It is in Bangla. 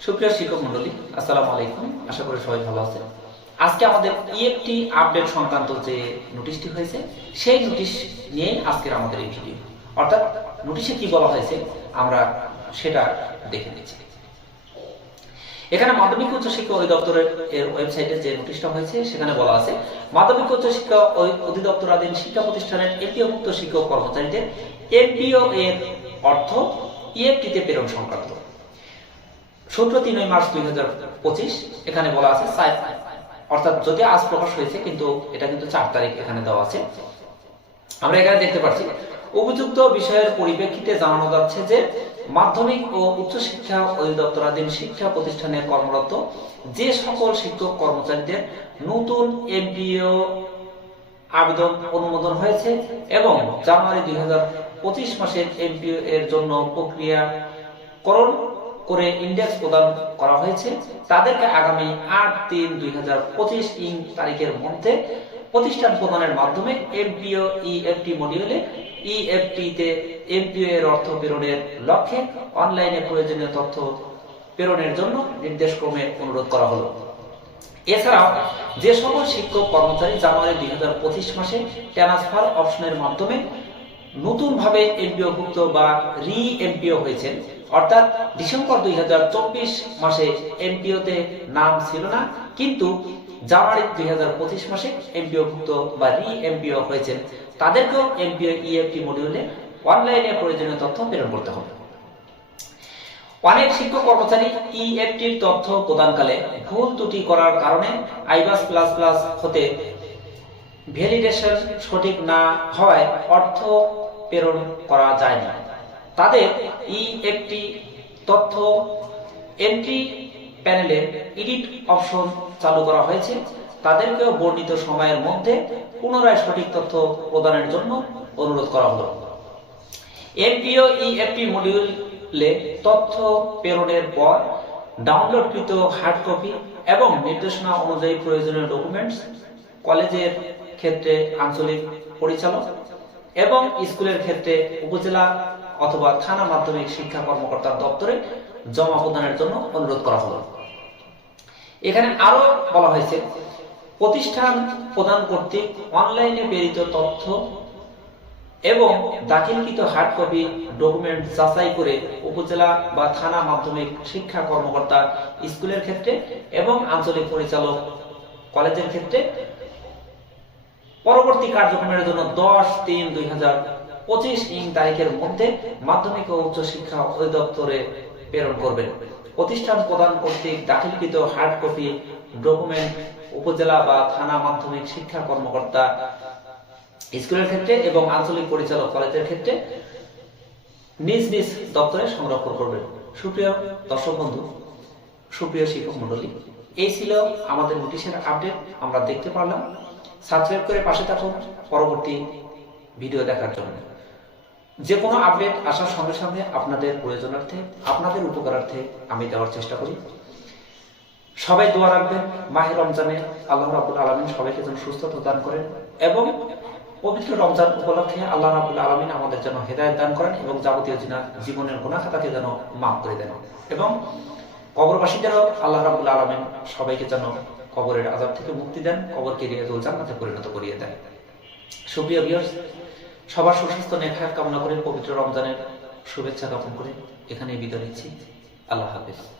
সুপ্রিয় শিক্ষক মন্ডলী, আসসালামু আলাইকুম। আশা করি সবাই ভালো আছেন। আজকে আমাদের ইএফটি আপডেট সংক্রান্ত যে নোটিশটি হয়েছে, সেই নোটিশ নিয়ে আজকের আমাদের এই ভিডিও। অর্থাৎ নোটিশে কি বলা হয়েছে, আমরা সেটা দেখে নিচ্ছি। এখানে মাধ্যমিক উচ্চ শিক্ষা অধিদপ্তরের এর ওয়েবসাইটে যে নোটিশটা হয়েছে, সেখানে বলা আছে, মাধ্যমিক উচ্চ শিক্ষা অধি- অধিদপ্তরাধীন শিক্ষা প্রতিষ্ঠানের এমপিওভুক্ত শিক্ষক কর্মচারীদের এমপিও এর অর্থ ইএফটিতে প্রেরণ সংক্রান্ত। সূত্র তিনই মার্চ দুই হাজার পঁচিশ, এখানে বলা আছে অর্থাৎ যদি আজ প্রকাশ হয়েছে, কিন্তু এটা কিন্তু চার তারিখ এখানে দেওয়া আছে। আমরা এখানে দেখতে পাচ্ছি, উপযুক্ত বিষয়ের পরিপ্রেক্ষিতে জানানো যাচ্ছে যে মাধ্যমিক ও উচ্চশিক্ষা অধিদপ্তরাধীন শিক্ষা প্রতিষ্ঠানে কর্মরত যে সকল শিক্ষক কর্মচারীদের নতুন এমপিও আবেদন অনুমোদন হয়েছে এবং জানুয়ারি দুই হাজার পঁচিশ মাসের এমপিও এর জন্য প্রক্রিয়াকরণ করে ইন্ডেক্স প্রদান করা হয়েছে। তাদেরকে আগামী আট তিন দুই হাজার পঁচিশ ইং তারিখের মধ্যে প্রতিষ্ঠান প্রদানের মাধ্যমে এমপিও ইএফটি মডিউলে ইএফটি তে এমপিও এর অর্থ প্রেরণের লক্ষ্যে অনলাইনে প্রয়োজনীয় তথ্য প্রেরণের জন্য নির্দেশক্রমে অনুরোধ করা হলো। এছাড়াও যে সকল শিক্ষক কর্মচারী জানুয়ারি দুই হাজার পঁচিশ মাসে ট্রান্সফার অপশনের মাধ্যমে নতুনভাবে এমপিওভুক্ত বা রি এমপিও হয়েছেন অর্থাৎ ডিসেম্বর দুই হাজার চব্বিশ মাসে এমপিওতে নাম ছিল না, কিন্তু জানুয়ারি দুই হাজার পঁচিশ মাসে এমপিওভুক্ত বা রি এমপিও হয়েছেন। তাদেরকেও এমপিও ইএফটি মডিউলে অনলাইনে প্রয়োজনীয় তথ্য প্রেরণ করতে হবে। অনেক শিক্ষক কর্মচারী ইএফটির তথ্য প্রদানকালে ভুল ত্রুটি করার কারণে আইবাস প্লাস প্লাস হতে ভ্যালিডেশন সঠিক না হওয়ায় অর্থ প্রেরণ করা যায় না। তাদের ই একটি তথ্য এন্ট্রি প্যানেলে এডিট অপশন চালু করা হয়েছে। তাদেরকেও বর্ণিত সময়ের মধ্যে পুনরায় সঠিক তথ্য প্রদানের জন্য অনুরোধ করা হলো। এমপিও ইএফটি মডিউলে তথ্য প্রেরণের পর ডাউনলোডকৃত হার্ড কপি এবং নির্দেশনা অনুযায়ী প্রয়োজনীয় ডকুমেন্টস কলেজের ক্ষেত্রে আঞ্চলিক পরিচালক এবং স্কুলের ক্ষেত্রে উপজেলা অথবা থানা মাধ্যমিক শিক্ষা কর্মকর্তার দপ্তরে জমা প্রদানের জন্য অনুরোধ করা হলো। এখানে আরও বলা হয়েছে, প্রতিষ্ঠান প্রদান কর্তৃক অনলাইনে প্রেরিত তথ্য এবং দাখিলকৃত হার্ড কপি ডকুমেন্ট যাচাই করে উপজেলা বা থানা মাধ্যমিক শিক্ষা কর্মকর্তা স্কুলের ক্ষেত্রে এবং আঞ্চলিক পরিচালক কলেজের ক্ষেত্রে পরবর্তী কার্যক্রমের জন্য দশ তিন দুই হাজার পঁচিশ ইং তারিখের মধ্যে মাধ্যমিক ও উচ্চ শিক্ষা অধিদপ্তরে প্রেরণ করবেন। প্রতিষ্ঠান প্রদান কর্তৃক দাখিলকৃত হার্ড কপি, ডকুমেন্ট, উপজেলা বা থানা মাধ্যমিক শিক্ষা কর্মকর্তা স্কুলের ক্ষেত্রে এবং আঞ্চলিক পরিচালক কলেজের ক্ষেত্রে নিজ নিজ দপ্তরে সংরক্ষণ করবেন। সুপ্রিয় দর্শক বন্ধু, সুপ্রিয় শিক্ষক মন্ডলী এই ছিল আমাদের নোটিশের আপডেট। আমরা দেখতে পারলাম। সাবস্ক্রাইব করে পাশে থাকুন। পরবর্তী ভিডিও দেখার জন্য। যে কোনো আপডেট আসার সঙ্গে সঙ্গে আপনাদের প্রয়োজনার্থে, আপনাদের উপকারার্থে আমি দেওয়ার চেষ্টা করি। সবাই দোয়া রাখবেন মাহের রমজানে আল্লাহ রাবুল আলমিন সবাইকে যেন সুস্থতা দান করেন এবং পবিত্র রমজান উপলক্ষে আল্লাহ রাবুল আলমিন আমাদের যেন হেদায়ত দান করেন এবং যাবতীয় জিনা, জীবনের গোনা খাতাকে যেন মাফ করে দেন। এবং কবরবাসীদেরও আল্লাহ রাবুল আলমিন সবাইকে যেন কবরের আজাব থেকে মুক্তি দেন, কবরকে রিয়াজুল জান্নাতে পরিণত করিয়ে দেন। সুপ্রিয় ভিউয়ার্স সবার সুস্বাস্থ্য নেখায়াত কামনা করে পবিত্র রমজানের শুভেচ্ছা জ্ঞাপন করে এখানে বিদায় নিচ্ছি। আল্লাহ হাফেজ।